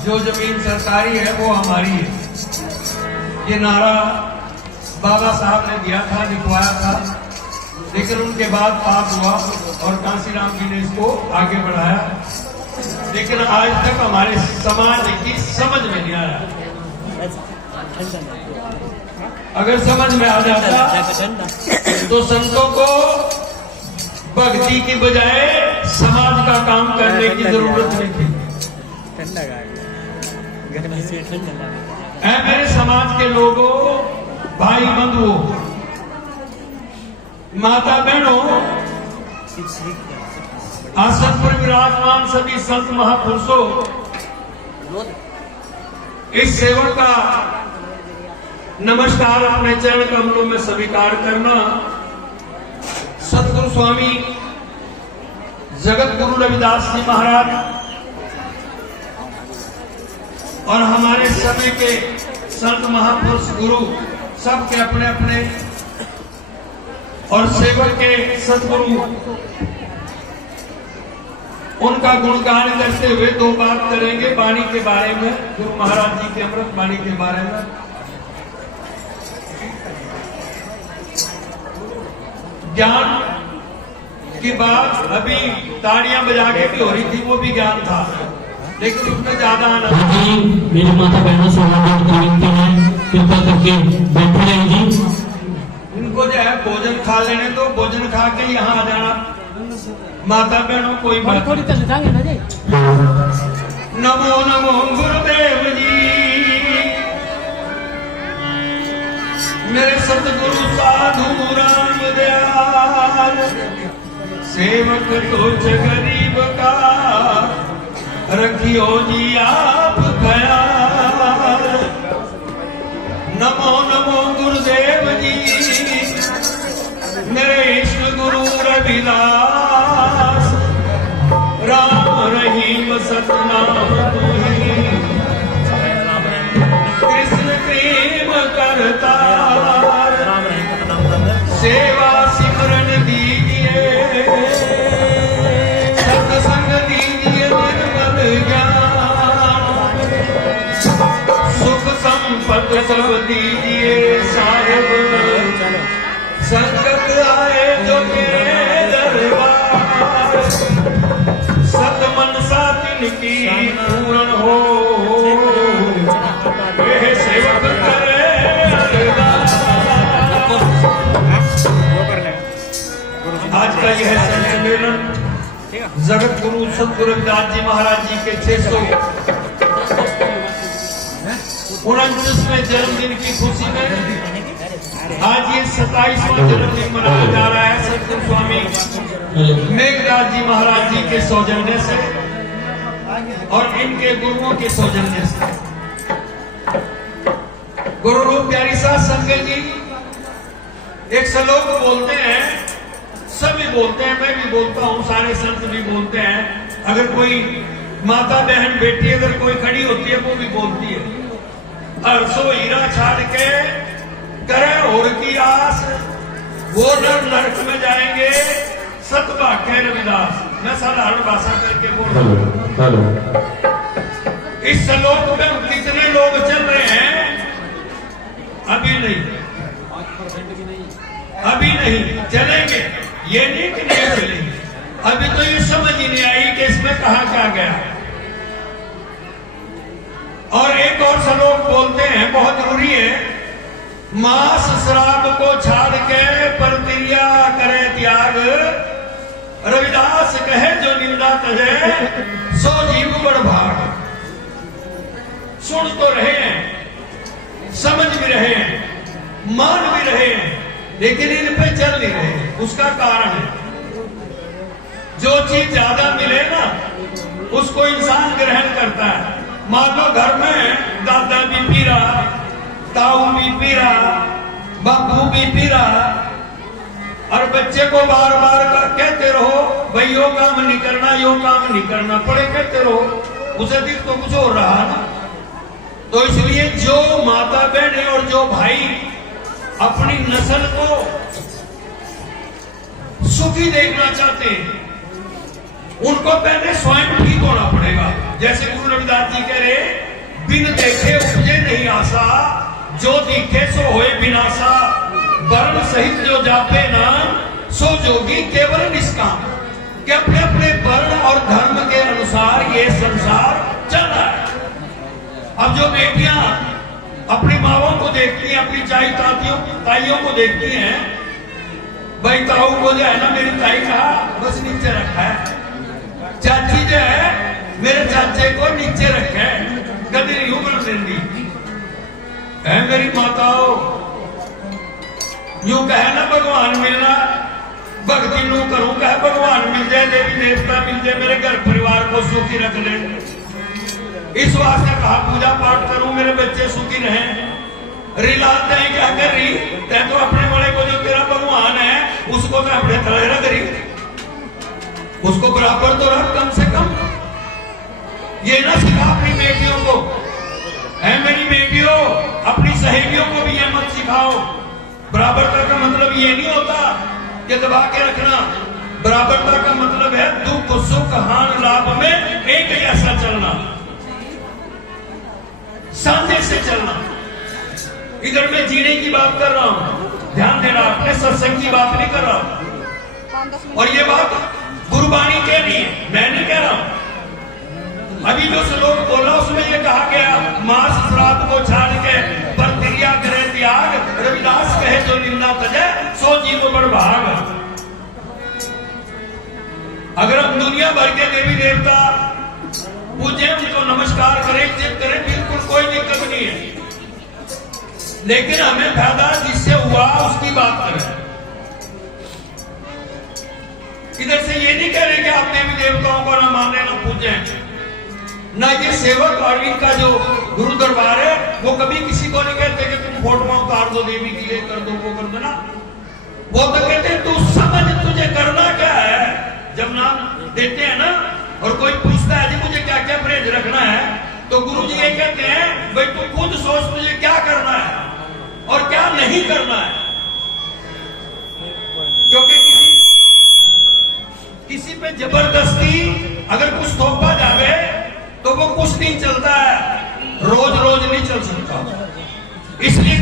जो जमीन सरकारी है वो हमारी है। ये नारा बाबा साहब ने दिया था, लिखवाया था, लेकिन उनके बाद पास हुआ और कांसीराम जी ने इसको आगे बढ़ाया, लेकिन आज तक हमारे समाज की समझ में नहीं आया। अगर समझ में आ जाता तो संतों को भक्ति की बजाय समाज का काम करने की जरूरत नहीं थी। मेरे समाज के लोगों, भाई बंधुओं, माता बहनों, आसन पर विराजमान सभी संत महापुरुषों, इस सेवक का नमस्कार अपने चरण कमलों में स्वीकार करना। सतगुरु स्वामी जगत गुरु रविदास जी महाराज और हमारे समय के संत महापुरुष गुरु सबके अपने अपने और सेवक के सतगुरु, उनका गुणगान करते हुए दो बात करेंगे वाणी के बारे में, गुरु महाराज जी के अमृत वाणी के बारे में। ज्ञान की बात अभी ताड़ियां बजा के भी हो रही थी, वो भी ज्ञान था, लेकिन उसमें ज्यादा आनंद। मेरे माता बहनों से विनती है, कृपा करके बैठे रहें जी। इनको जो है भोजन खा लेने तो भोजन खा के यहाँ आ जाना। माता बहनों कोई बात थोड़ी ना जी। नमो नमो गुरुदेव जी, मेरे सतगुरु साधु राम दयाल, सेवक तुझ गरीब का रखियो जी आप ख्याल। नमो नमो गुरुदेव जी, मेरे इष्ट गुरु रविदास, राम रहीम सतनाम तुही, कृष्ण प्रेम करता, सेवा सिमरन दीजिए, सत्संग दीजिए निर्मल ज्ञान, सुख संपत्ति सब दीजिए साहेब, संकट आए जो मेरे दरबार, सत मनसा तिनकी पूर्ण हो, वे सेवक करे अरदास। आज का यह सम्मेलन जगत गुरु सतगुरु रविदास जी महाराज जी के 649वें जन्मदिन की खुशी में आज ये 27वां जन्मदिन मनाया जा रहा है सतगुरु स्वामी मेघदास जी महाराज जी के सौजन्य से और इनके गुरुओं के सौजन्य से। गुरु रूप प्यारी साथ संगत जी एक श्लोक बोलते हैं, सभी बोलते हैं, मैं भी बोलता हूँ, सारे संत भी बोलते हैं। अगर कोई माता बहन बेटी अगर कोई खड़ी होती है वो भी बोलती है, अरसो हीरा छाड़ के करे और की आस, वो नर नरक में जाएंगे सतभाग्य रविदास। मैं साधारण भाषा करके बोल रहा हूँ। इस श्लोक में कितने लोग चल रहे हैं? अभी नहीं, अभी नहीं चलेंगे, ये नहीं कि नहीं चलेंगे। अभी तो ये समझ ही नहीं आई कि इसमें कहा क्या गया। और एक और श्लोक बोलते हैं, बहुत जरूरी है, मांस शराब को छाड़ के परतिरिया करे त्याग, रविदास कहे जो निंदा करे सो जीव बड़भाग। सुन तो रहे हैं, समझ भी रहे हैं, मान भी रहे हैं, लेकिन इन पे चल नहीं रहे। उसका कारण है जो चीज ज्यादा मिले ना उसको इंसान ग्रहण करता है। मान लो घर में दादा भी पी रहा, ताऊ भी पी रहा, बापू भी पी रहा, और बच्चे को बार बार कहते रहो भाई यो काम नहीं करना, यो काम नहीं करना, पड़े कहते रहो, उसे दिख तो कुछ हो रहा ना। तो इसलिए जो माता बहन और जो भाई अपनी नस्ल को सुखी देखना चाहते हैं उनको पहले स्वयं ठीक होना पड़ेगा। जैसे गुरु रविदास जी कह रहे बिन देखे उपजे नहीं आशा, जो दिखे सो होए विनाशा। वर्ण सहित जो जापे नाम, सो जोगी केवल निष्काम। कि अपने अपने वर्ण और धर्म के अनुसार ये संसार चल रहा है। अब जो बेटियां अपनी माओं को देखती हैं, अपनी चाई ताइयों को देखती हैं, भाई ताऊ को जो है ना मेरी ताई कहा बस नीचे रखा है, चाची जो है मेरे चाचे को नीचे रखा है, कभी नहीं उबल देंगी है मेरी माताओं। यूं कहे ना भगवान मिलना, भक्ति नू करूं कहे भगवान मिल जाए, देवी देवता मिल जाए, मेरे घर परिवार को सुखी रख ले। इस वास्ते कहा पूजा पाठ करूं मेरे बच्चे सुखी रहें। रिलाते हैं क्या कर रही, तै तो अपने वाले को जो तेरा भगवान है उसको तो अपने तले रख रही, उसको बराबर तो रख कम से कम। ये ना सिखा अपनी बेटियों को, है मेरी बेटियों अपनी सहेलियों को भी ये मत सिखाओ। बराबरता का मतलब ये नहीं होता कि दबा के रखना, बराबरता का मतलब है दुख सुख हान लाभ में एक जैसा चलना, साझे से चलना। इधर मैं जीने की बात कर रहा हूं, ध्यान देना, अपने सत्संग की बात नहीं कर रहा हूं। और ये बात गुरुबाणी के लिए मैं नहीं कह रहा हूं। अभी जो श्लोक बोला उसमें ये कहा गया मांस श्राद्ध को छाड़ के पर क्रिया करे त्याग, रविदास कहे जो निंदा तजे सो जीव बड़ भाग। अगर हम दुनिया भर के देवी देवता पूजे, उनको नमस्कार करें, इज्जत करें, बिल्कुल कोई दिक्कत नहीं है, लेकिन हमें फायदा जिससे हुआ उसकी बात करें। इधर से ये नहीं कह रहे कि आप देवी देवताओं को ना माने ना पूजे, ना ये सेवक और इनका जो गुरु दरबार है वो कभी किसी को नहीं कहते कि तुम फोटो उतार दो देवी की, ये कर दो वो कर दो ना। वो तो कहते तू समझ तुझे करना क्या है। जब नाम देते हैं ना और कोई पूछता है जी मुझे क्या क्या परहेज रखना है, तो गुरु जी ये कहते हैं भाई तू खुद सोच तुझे क्या करना है और क्या नहीं करना है। क्योंकि किसी पे जबरदस्ती अगर कुछ थोपा जावे तो वो कुछ नहीं चलता है, रोज रोज नहीं चल सकता। इसलिए